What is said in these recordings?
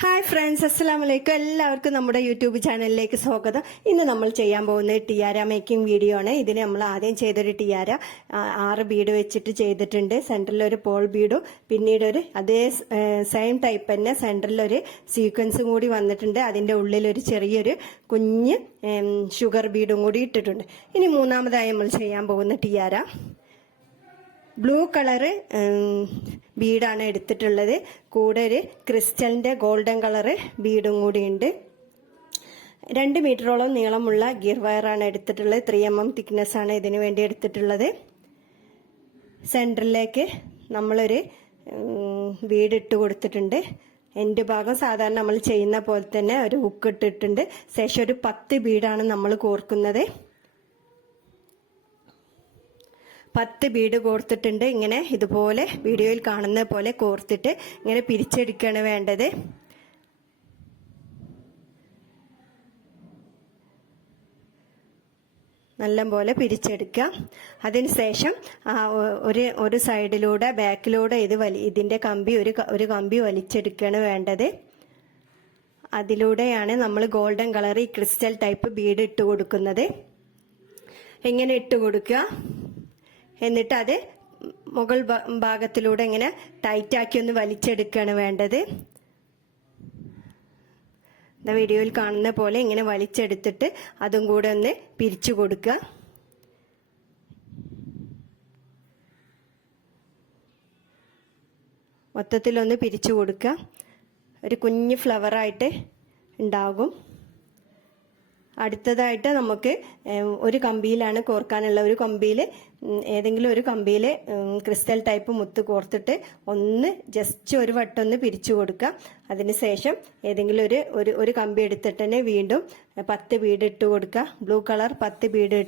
Hi friends, അസ്സലാമു അലൈക്കും. എല്ലാവർക്കും നമ്മുടെ യൂട്യൂബ് ചാനലിലേക്ക് സ്വാഗതം. ഇന്ന് നമ്മൾ ചെയ്യാൻ പോകുന്ന ടിയാര മേക്കിംഗ് വീഡിയോ ആണ്. ഇതിന് നമ്മൾ ആദ്യം ചെയ്തൊരു ടിയാര 6 ബീഡ് വെച്ചിട്ട് ചെയ്തിട്ടുണ്ട്. സെൻറ്ററിൽ ഒരു പോൾ ബീഡും പിന്നീട് ഒരു അതേ സെയിം ടൈപ്പ് തന്നെ സെൻറ്ററിൽ ഒരു സീക്വൻസും കൂടി വന്നിട്ടുണ്ട്. അതിൻ്റെ ഉള്ളിൽ ഒരു ചെറിയൊരു കുഞ്ഞ് ഷുഗർ ബീഡും കൂടി ഇട്ടിട്ടുണ്ട്. ഇനി മൂന്നാമതായി നമ്മൾ ചെയ്യാൻ പോകുന്ന ടിയാര ബ്ലൂ കളറ് ബീഡാണ് എടുത്തിട്ടുള്ളത്. കൂടെ ഒരു ക്രിസ്റ്റലിന്റെ ഗോൾഡൻ കളറ് ബീഡും കൂടി ഉണ്ട്. 2 മീറ്ററോളം നീളമുള്ള ഗിയർ വയറാണ് എടുത്തിട്ടുള്ളത്. 3 mm തിക്നെസ് ആണ് ഇതിനു വേണ്ടി എടുത്തിട്ടുള്ളത്. സെന്ററിലേക്ക് നമ്മളൊരു ബീഡ് ഇട്ട് കൊടുത്തിട്ടുണ്ട്. എൻഡ് ഭാഗം സാധാരണ നമ്മൾ ചെയ്യുന്ന പോലെ തന്നെ ഒരു ഹുക്ക് ഇട്ടിട്ടുണ്ട്. ശേഷം ഒരു 10 ബീഡാണ് നമ്മൾ കോർക്കുന്നത്. 10 ബീഡ് കോർത്തിട്ടുണ്ട്. ഇങ്ങനെ ഇതുപോലെ വീഡിയോയിൽ കാണുന്ന പോലെ കോർത്തിട്ട് ഇങ്ങനെ പിരിച്ചെടുക്കുകയാണ് വേണ്ടത്. നല്ലപോലെ പിരിച്ചെടുക്കുക. അതിനുശേഷം ഒരു സൈഡിലൂടെ ബാക്കിലൂടെ ഇതിന്റെ കമ്പി ഒരു കമ്പി വലിച്ചെടുക്കുകയാണ് വേണ്ടത്. അതിലൂടെയാണ് നമ്മൾ ഗോൾഡൻ കളർ ഈ ക്രിസ്റ്റൽ ടൈപ്പ് ബീഡ് ഇട്ട് കൊടുക്കുന്നത്. ഇങ്ങനെ ഇട്ട് കൊടുക്കുക. എന്നിട്ട് അത് മുകൾ ഭാഗത്തിലൂടെ ഇങ്ങനെ ടൈറ്റാക്കി ഒന്ന് വലിച്ചെടുക്കുകയാണ് വേണ്ടത്. വീഡിയോയിൽ കാണുന്ന പോലെ ഇങ്ങനെ വലിച്ചെടുത്തിട്ട് അതും കൂടെ ഒന്ന് പിരിച്ചു കൊടുക്കുക. മൊത്തത്തിലൊന്ന് പിരിച്ചു കൊടുക്കുക. ഒരു കുഞ്ഞ് ഫ്ലവറായിട്ട് ഉണ്ടാകും. അടുത്തതായിട്ട് നമുക്ക് ഒരു കമ്പിയിലാണ് കോർക്കാനുള്ള. ഒരു കമ്പിയിൽ ഏതെങ്കിലും ഒരു കമ്പിയിൽ ക്രിസ്റ്റൽ ടൈപ്പ് മുത്ത് കോർത്തിട്ട് ഒന്ന് ജസ്റ്റ് ഒരു വട്ടം ഒന്ന് പിരിച്ചു കൊടുക്കുക. അതിനുശേഷം ഏതെങ്കിലും ഒരു കമ്പി എടുത്തിട്ട് തന്നെ വീണ്ടും 10 ബീഡ് ഇട്ട് കൊടുക്കുക. ബ്ലൂ കളർ 10 ബീഡ്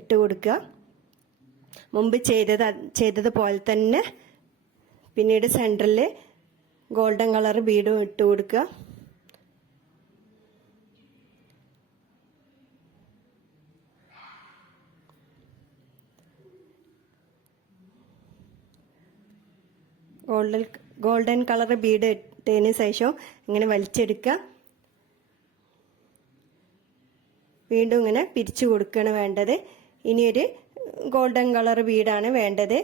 ഇട്ട് കൊടുക്കുക. മുമ്പ് ചെയ്തതുപോലെ തന്നെ പിന്നീട് സെൻറ്ററിൽ ഗോൾഡൻ കളർ ബീഡും ഇട്ട് കൊടുക്കുക. ഗോൾഡൻ കളർ ബീഡ് ഇട്ടതിന് ശേഷം ഇങ്ങനെ വലിച്ചെടുക്കുക. വീണ്ടും ഇങ്ങനെ പിരിച്ചു കൊടുക്കുകയാണ് വേണ്ടത്. ഇനിയൊരു ഗോൾഡൻ കളർ ബീഡാണ് വേണ്ടത്.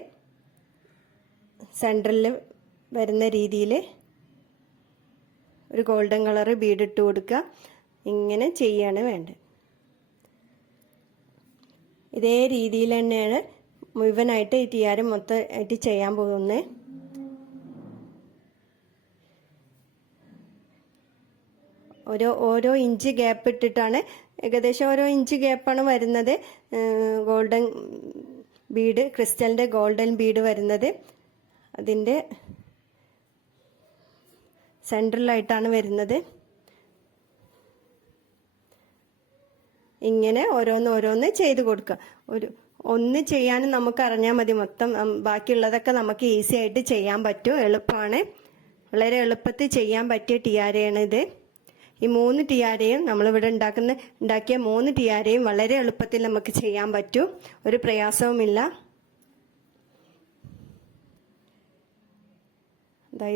സെൻറ്ററിൽ വരുന്ന രീതിയിൽ ഒരു ഗോൾഡൻ കളർ ബീഡ് ഇട്ട് കൊടുക്കുക. ഇങ്ങനെ ചെയ്യാണ് വേണ്ടത്. ഇതേ രീതിയിൽ തന്നെയാണ് മുഴുവനായിട്ട് ഈ ടിയാര മൊത്തമായിട്ട് ചെയ്യാൻ പോകുന്നത്. ഓരോ ഇഞ്ച് ഗ്യാപ്പ് ഇട്ടിട്ടാണ്, ഏകദേശം ഓരോ ഇഞ്ച് ഗ്യാപ്പാണ് വരുന്നത് ഗോൾഡൻ ബീഡ്, ക്രിസ്റ്റലിന്റെ ഗോൾഡൻ ബീഡ് വരുന്നത്. അതിൻ്റെ സെൻട്രലായിട്ടാണ് വരുന്നത്. ഇങ്ങനെ ഓരോന്ന് ചെയ്ത് കൊടുക്കുക. ഒന്ന് ചെയ്യാനും നമുക്ക് അറിഞ്ഞാൽ മതി. മൊത്തം ബാക്കിയുള്ളതൊക്കെ നമുക്ക് ഈസി ആയിട്ട് ചെയ്യാൻ പറ്റും. എളുപ്പമാണ്. വളരെ എളുപ്പത്തിൽ ചെയ്യാൻ പറ്റിയ ടിയാരയാണ് ഇത്. ഈ 3 ടിയാരയും നമ്മളിവിടെ ഉണ്ടാക്കിയ 3 ടിയാരയും വളരെ എളുപ്പത്തിൽ നമുക്ക് ചെയ്യാൻ പറ്റും. ഒരു പ്രയാസവുമില്ല.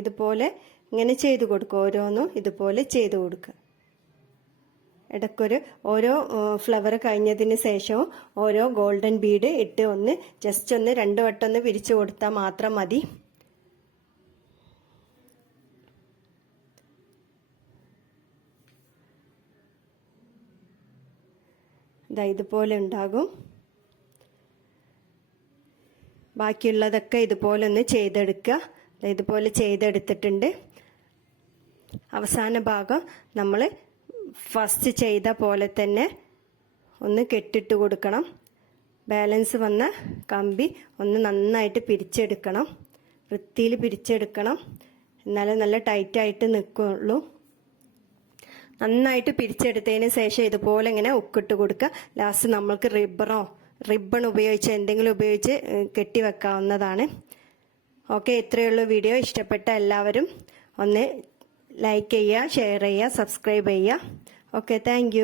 ഇതുപോലെ ഇങ്ങനെ ചെയ്ത് കൊടുക്കുക. ഓരോന്നും ഇതുപോലെ ചെയ്ത് കൊടുക്കുക. ഇടയ്ക്കൊരു ഓരോ ഫ്ലവർ കഴിഞ്ഞതിന് ശേഷവും ഓരോ ഗോൾഡൻ ബീഡ് ഇട്ട് ജസ്റ്റ് 2 വട്ടം ഒന്ന് പിരിച്ചു കൊടുത്താൽ മാത്രം മതി. ഇതുപോലെ ഉണ്ടാകും. ബാക്കിയുള്ളതൊക്കെ ഇതുപോലെ ഒന്ന് ചെയ്തെടുക്കുക. ഇതുപോലെ ചെയ്തെടുത്തിട്ടുണ്ട്. അവസാന ഭാഗം നമ്മൾ ഫസ്റ്റ് ചെയ്ത പോലെ തന്നെ ഒന്ന് കെട്ടിട്ട് കൊടുക്കണം. ബാലൻസ് വന്ന കമ്പി ഒന്ന് നന്നായിട്ട് പിരിച്ചെടുക്കണം. വൃത്തിയിൽ പിരിച്ചെടുക്കണം. എന്നാലേ നല്ല ടൈറ്റായിട്ട് നിൽക്കുള്ളൂ. നന്നായിട്ട് പിരിച്ചെടുത്തതിന് ശേഷം ഇതുപോലെ ഇങ്ങനെ ഉക്കിട്ട് കൊടുക്കുക. ലാസ്റ്റ് നമ്മൾക്ക് റിബൺ ഉപയോഗിച്ച് എന്തെങ്കിലും ഉപയോഗിച്ച് കെട്ടിവെക്കാവുന്നതാണ്. ഓക്കെ, ഇത്രയുള്ള വീഡിയോ. ഇഷ്ടപ്പെട്ട എല്ലാവരും ഒന്ന് ലൈക്ക് ചെയ്യുക, ഷെയർ ചെയ്യുക, സബ്സ്ക്രൈബ് ചെയ്യുക. Okay, thank